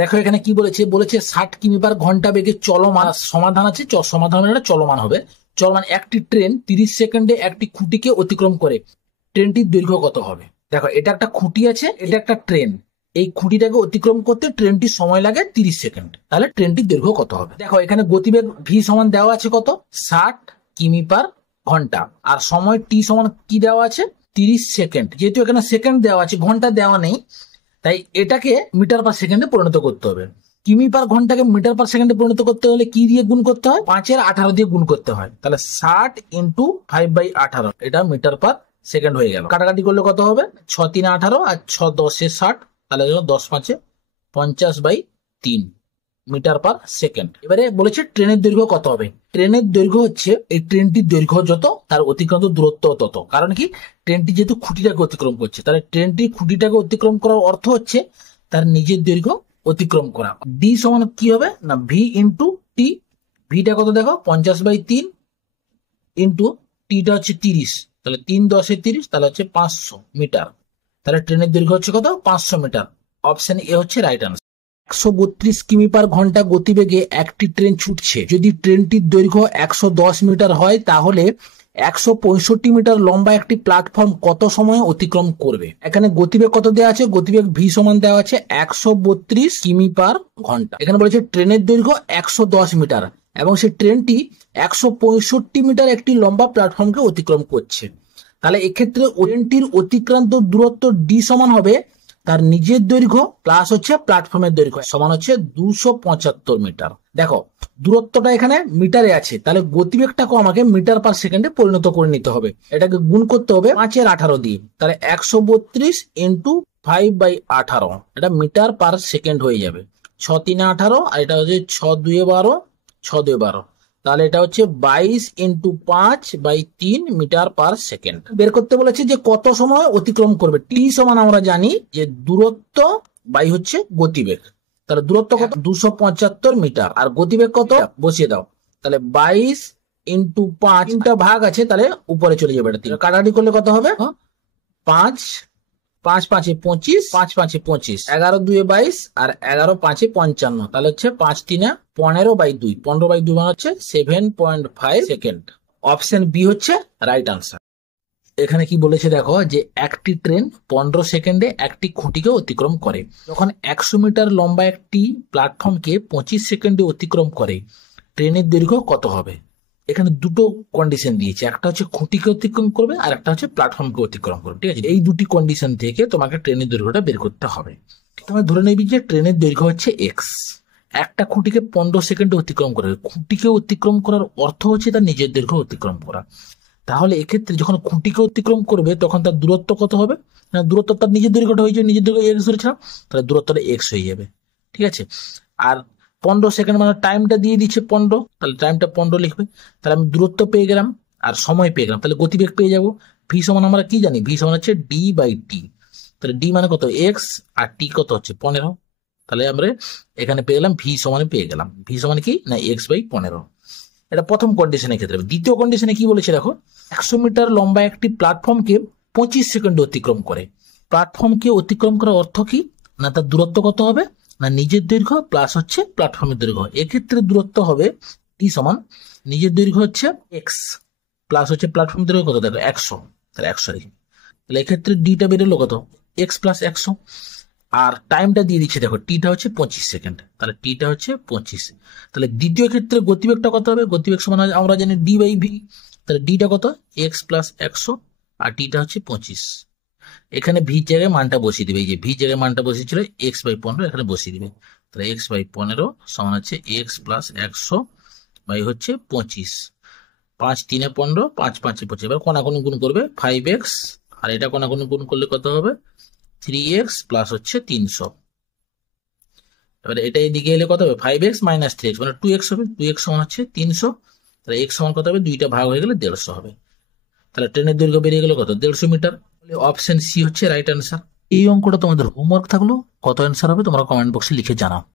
দেখো এখানে কি বলেছে, বলেছে 60 কিমি/ঘন্টা বেগে চলমান। সমাধান আছে, সমাধান মানে এটা চলমান হবে। চলমান একটি ট্রেন 30 সেকেন্ডে একটি খুঁটিকে অতিক্রম করে, ট্রেনটির দৈর্ঘ্য কত হবে? দেখো এটা একটা খুঁটি আছে, এটা একটা ট্রেন। এই খুঁটিটাকে অতিক্রম করতে ট্রেনটির সময় লাগে 30 সেকেন্ড। তাহলে ট্রেনটির দৈর্ঘ্য কত হবে? দেখো এখানে গতিবেগ ভি সমান দেওয়া আছে কত, 60 কিমি/ঘন্টা, আর সময় টি সমান কি দেওয়া আছে, 30 সেকেন্ড। যেহেতু এখানে সেকেন্ড দেওয়া আছে, ঘন্টা দেওয়া নেই, তাই এটাকে মিটার/সেকেন্ডে পরিণত করতে হবে। কিমি/ঘন্টাকে মিটার/সেকেন্ডে পরিণত করতে হলে কি দিয়ে গুণ করতে হয়, 5/18 দিয়ে গুণ করতে হয়। তাহলে 60 × 5/18, এটা মিটার/সেকেন্ড হয়ে গেল। কাটাকাটি করলে কত হবে, 6×3=18 আর 6×10=60, তাহলে 10×5=50/3 মিটার/সেকেন্ড। এবারে বলেছে ট্রেনের দৈর্ঘ্য কত হবে। ট্রেনের দৈর্ঘ্য হচ্ছে, এই ট্রেনটির দৈর্ঘ্য যত তার অতিক্রান্ত দূরত্ব তত। কারণ কি, ট্রেনটি যেহেতু খুঁটিটাকে অতিক্রম করছে, তাহলে ট্রেনটি খুঁটিটাকে অতিক্রম করার অর্থ হচ্ছে তার নিজের দৈর্ঘ্য অতিক্রম করা। ডি সমান কি হবে না, ভি ইন্টু টি। ভিটা কত দেখো, 50/3 ইন্টু টিটা হচ্ছে 30, তাহলে 3×10=30, তাহলে হচ্ছে 500 মিটার। তাহলে ট্রেনের দৈর্ঘ্য হচ্ছে কত, 500 মিটার। অপশন এ হচ্ছে রাইট আনসার। 132 কিমি/ঘন্টা গতিবেগে একটি ট্রেন ছুটছে। যদি ট্রেনটির দৈর্ঘ্য 110 মিটার হয়, তাহলে 165 মিটার লম্বা একটি প্ল্যাটফর্ম কত সময়ে অতিক্রম করবে? এখানে গতিবেগ কত দেওয়া আছে, গতিবেগ ভি সমান দেওয়া আছে 132 কিমি/ঘন্টা। এখানে বলেছে ট্রেনের দৈর্ঘ্য 110 মিটার এবং সেই ট্রেনটি 165 মিটার একটি লম্বা প্ল্যাটফর্মকে অতিক্রম করছে। তাহলে এক্ষেত্রে ট্রেনটির অতিক্রান্ত দূরত্ব ডি সমান হবে তার নিজের দৈর্ঘ্য প্লাস হচ্ছে প্ল্যাটফর্মের দৈর্ঘ্য, সমান হচ্ছে 275 মিটার। দেখো দূরত্বটা এখানে মিটারে আছে, তাহলে গতিবেগটাকে আমাকে মিটার/সেকেন্ডে পরিণত করে নিতে হবে। এটাকে গুণ করতে হবে 5/18 দিয়ে, তাহলে 132 × 5/18, এটা মিটার/সেকেন্ড হয়ে যাবে। 6×3=18, আর এটা হচ্ছে 6×2=12, 6×2=12, তাহলে এটা হচ্ছে 22 × 5/3 মিটার/সেকেন্ড। বের করতে বলেছে যে কত সময় অতিক্রম করবে। টি সমান আমরা জানি যে দূরত্ব বাই হচ্ছে গতিবেগ। তাহলে দূরত্ব কত, 275 মিটার, আর গতিবেগ কত বসিয়ে দাও। তাহলে 22 × 5, তিনটা ভাগ আছে, তাহলে উপরে চলে যাবে। এটা কাটাকাটি করলে কত হবে, 5 5×5=25, 5×5=25, 11×2=22, আর 11×5=55, তাহলে হচ্ছে 5×3=15/2, 15/2 মানে হচ্ছে 7.5 সেকেন্ড। অপশন বি হচ্ছে রাইট আনসার। এখানে কি বলেছে দেখো, যে একটি ট্রেন 15 সেকেন্ডে একটি খুঁটিকে অতিক্রম করে। যখন 100 মিটার লম্বা একটি প্ল্যাটফর্মকে 25 সেকেন্ডে অতিক্রম করে, ট্রেনের দৈর্ঘ্য কত হবে? এখানে দুটো কন্ডিশন দিয়েছে, একটা হচ্ছে খুঁটিকে অতিক্রম করবে আর একটা হচ্ছে প্ল্যাটফর্মকে অতিক্রম করবে। ঠিক আছে, এই দুটি কন্ডিশন থেকে তোমাকে ট্রেনের দৈর্ঘ্যটা বের করতে হবে। তোমার ধরে নেবি যে ট্রেনের দৈর্ঘ্য হচ্ছে এক্স, একটা খুঁটিকে 15 সেকেন্ডে অতিক্রম করে। খুঁটিকে অতিক্রম করার অর্থ হচ্ছে তার নিজের দৈর্ঘ্য অতিক্রম করা। তাহলে এক্ষেত্রে যখন খুঁটিকে অতিক্রম করবে তখন তার দূরত্ব কত হবে, দূরত্ব তার নিজের দৈর্ঘ্যটা হয়েছে, নিজের দৈর্ঘ্য এক্স ধরেছিলাম, তাহলে দূরত্বটা এক্স হয়ে যাবে। ঠিক আছে, আর 15 সেকেন্ড মানে টাইমটা দিয়ে দিচ্ছে 15, তাহলে টাইমটা 15 লিখবে। তাহলে আমি দূরত্ব পেয়ে গেলাম আর সময় পেয়ে গেলাম, তাহলে গতিবেগ পেয়ে যাবো। ভি সমান আমরা কি জানি, ভি সমান হচ্ছে ডি/টি। তাহলে ডি মানে কত, এক্স, আর টি কত হচ্ছে 15। তাহলে আমরা এখানে পেয়ে গেলাম ভি সমানে পেয়ে গেলাম, ভি সমান কি না x/15। এটা প্রথম কন্ডিশনের ক্ষেত্রে। দ্বিতীয় কন্ডিশনে কি বলেছে দেখো, 100 মিটার লম্বা একটি প্ল্যাটফর্মকে 25 সেকেন্ডে অতিক্রম করে। প্ল্যাটফর্মকে অতিক্রম করার অর্থ কি না, তার দূরত্ব কত হবে না, নিজের দৈর্ঘ্য প্লাস হচ্ছে প্ল্যাটফর্মের দৈর্ঘ্য। এক্ষেত্রে দূরত্ব হবে টি সমান নিজের দৈর্ঘ্য হচ্ছে এক্স প্লাস হচ্ছে প্ল্যাটফর্মের দৈর্ঘ্য কত দেখো 100, তাহলে 100 রেখে, তাহলে এক্ষেত্রে ডিটা বেরোলো কত, এক্স প্লাস 100। আর টাইমটা দিয়ে দিচ্ছে দেখো, টিটা হচ্ছে 25 সেকেন্ড, তাহলে টিটা হচ্ছে 25। তাহলে দ্বিতীয় ক্ষেত্রে গতিবেগটা কত হবে, গতিবেগ সমান আমরা জানি ডি/ভি, তাহলে ডিটা কত এক্স প্লাস 100, আর টিটা হচ্ছে 25। এখানে ভি জায়গায় মানটা বসিয়ে দিবে, এই যে ভি জায়গায় মানটা বসিয়েছিল x/15, এখানে বসিয়ে দিবে। তাহলে x/15 সমান হচ্ছে এক্স প্লাস 100 বাই হচ্ছে 25। 5×3=15, 5×5=25। এবার কোনাকুনি গুণ করবে 5x, আর এটা কোনাকুনি গুণ করলে কত হবে 3x প্লাস হচ্ছে 300। এবারে এটা এদিকে এলে কত হবে 5x - 3x মানে 2x হবে। 2x সমান হচ্ছে 300, তাহলে x সমান কত হবে, দুইটা ভাগ হয়ে গেলে 150 হবে। তাহলে ট্রেনের দৈর্ঘ্য বেরিয়ে গেল কত, 150 মিটার। অপশন সি হচ্ছে রাইট অ্যান্সার। এই অঙ্কটা তোমাদের হোমওয়ার্ক থাকলো, কত অ্যান্সার হবে তোমরা কমেন্ট বক্সে লিখে জানাও।